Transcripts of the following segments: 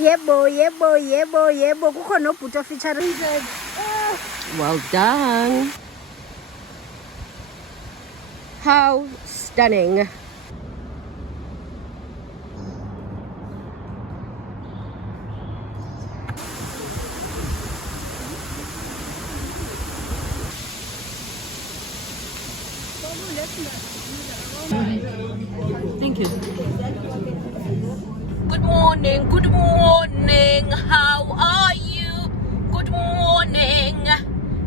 Yebo. Kukhona obhuta featuring. Well done. How stunning. Thank you. Good morning. How are you? Good morning.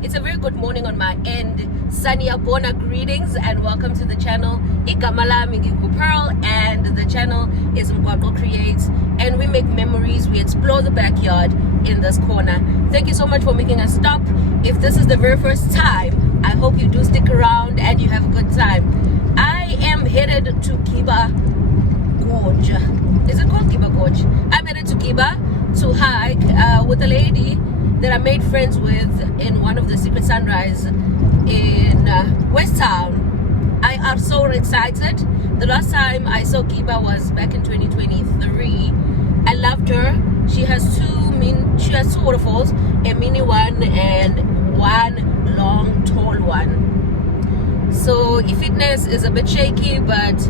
It's a very good morning on my end. Sunny Abona greetings and welcome to the channel. Igama lami Pearl and the channel is Mgwaqo Creates, and we make memories. We explore the backyard in this corner. Thank you so much for making us stop. If this is the very first time, I hope you do stick around and you have a good time. I am headed to Giba Gorge. Is it called Giba Gorge? I'm headed to Giba to hike with a lady that I made friends with in one of the Secret Sunrise in West Town. I am so excited. The last time I saw Giba was back in 2023. I loved her. She has two waterfalls, a mini one and one long tall one. So fitness is a bit shaky, but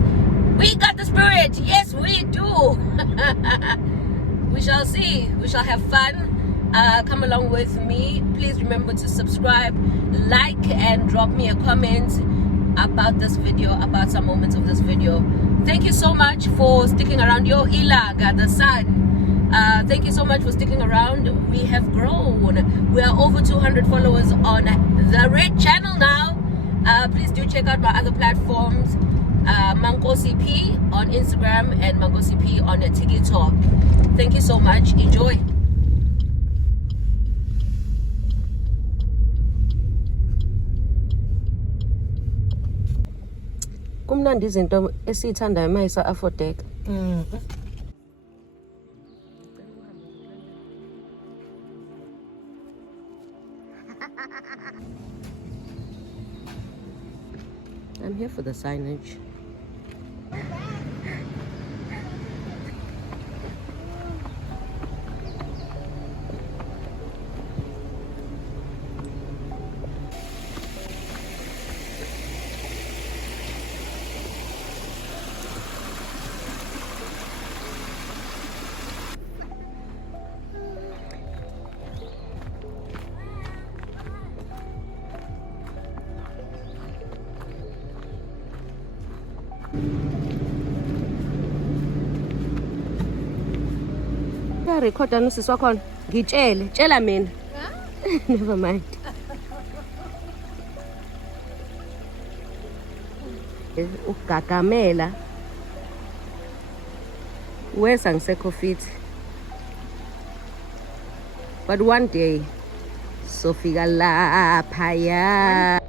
we got the spirit. Yes, we do. We shall see. We shall have fun. Come along with me. Please remember to subscribe, like, and drop me a comment about this video, about some moments of this video. Thank you so much for sticking around. Yo Ilaga, the sun. Thank you so much for sticking around. We have grown. We are over 200 followers on the Red channel now. Please do check out my other platforms, Mgwaqo on Instagram and Mgwaqo on TikTok. Thank you so much. Enjoy. Kumnandi izinto esiyithandayo mayisa affordeka. I'm here for the signage. Record usisi wakhona ngitshele tshela mina. Never mind. Ugagamela wesa ngisekho fit, but one day sofika lapha ya.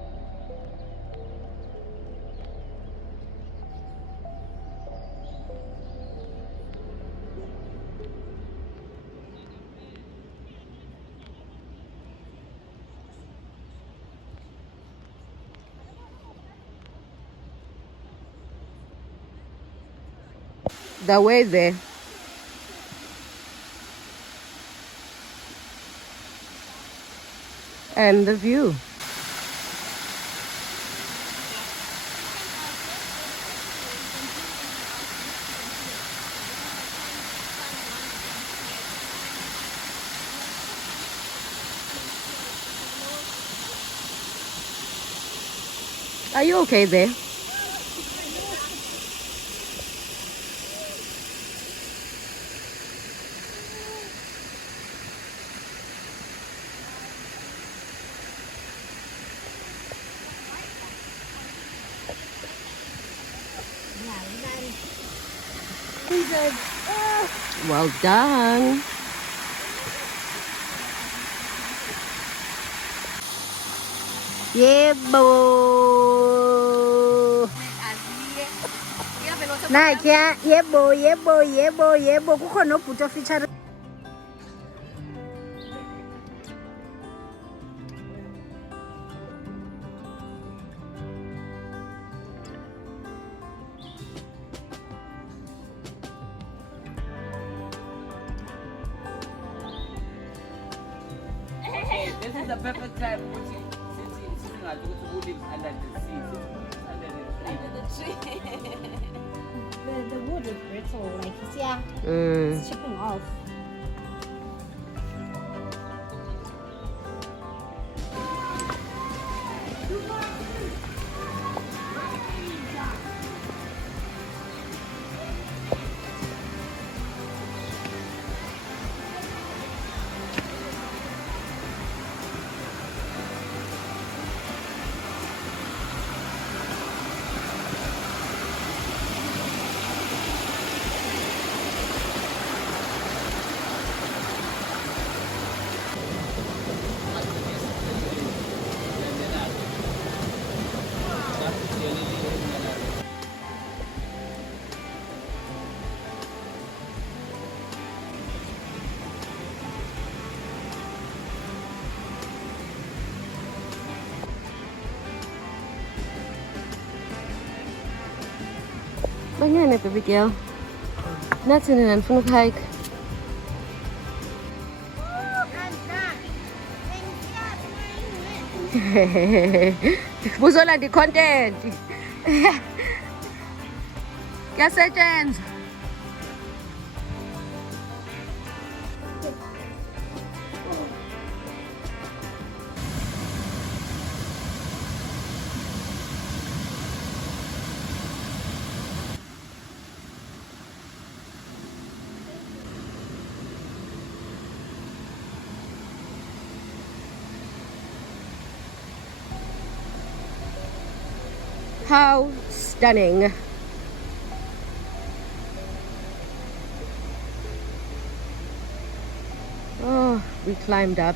The way there. And the view. Are you okay there? Well done. Yebo. Nakya yebo. Kukhona obhuta featuring. This is the perfect time sitting at who lives under the sea. Under the tree. The wood is brittle, like you see, it's chipping off. Banyane, baby girl. Nothing in and fun hike. Buzola the content. Yes, agents. How stunning. Oh, we climbed up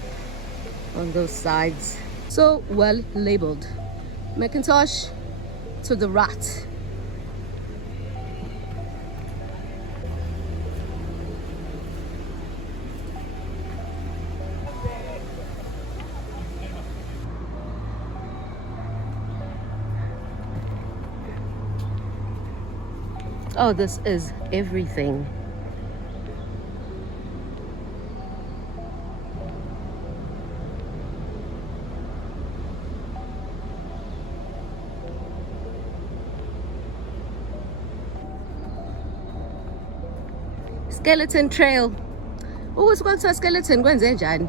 on those sides. So well labeled. Mackintosh to the rat. Oh, this is everything. Skeleton trail. Who's going to a skeleton? Kwenze njani?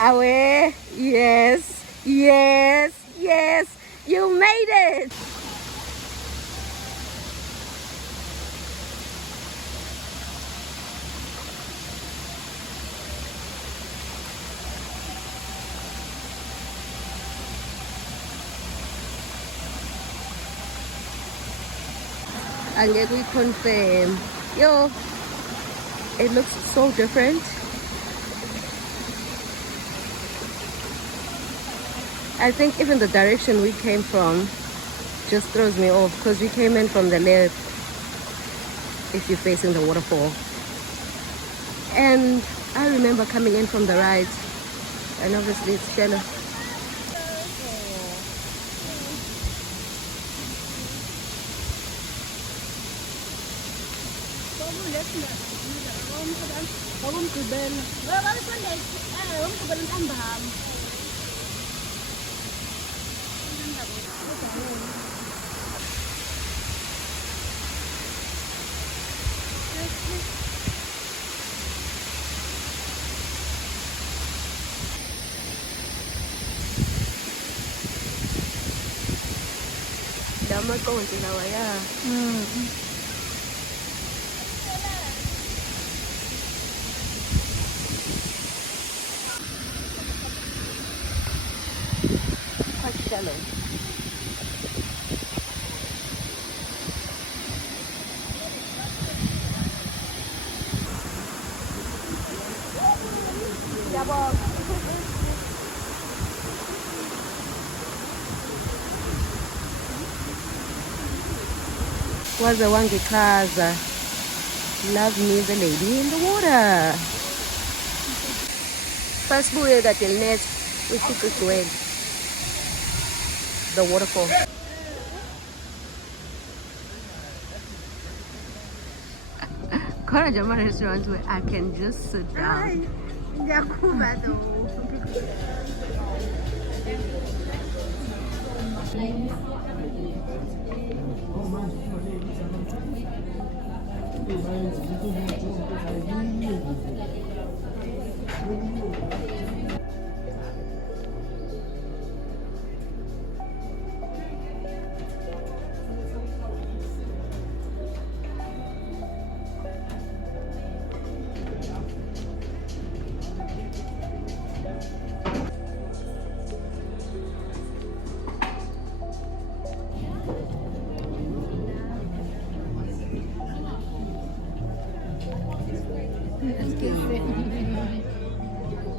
Away. Yes, yes, yes. You made it. And yet we confirm. Yo, it looks so different. I think even the direction we came from just throws me off because we came in from the left if you're facing the waterfall. And I remember coming in from the right, and obviously it's shallow. Quite shallow. was a wangekaza. Love me the lady in the water. First buye kade linet ufica igcwele. The waterfall. Corner German restaurants where I can just sit down. They're cool, though.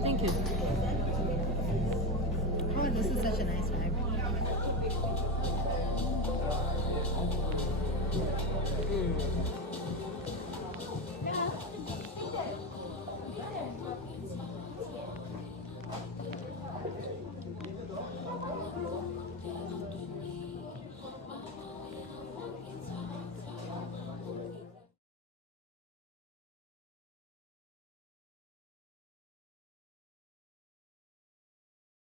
Thank you. Oh, this is such a nice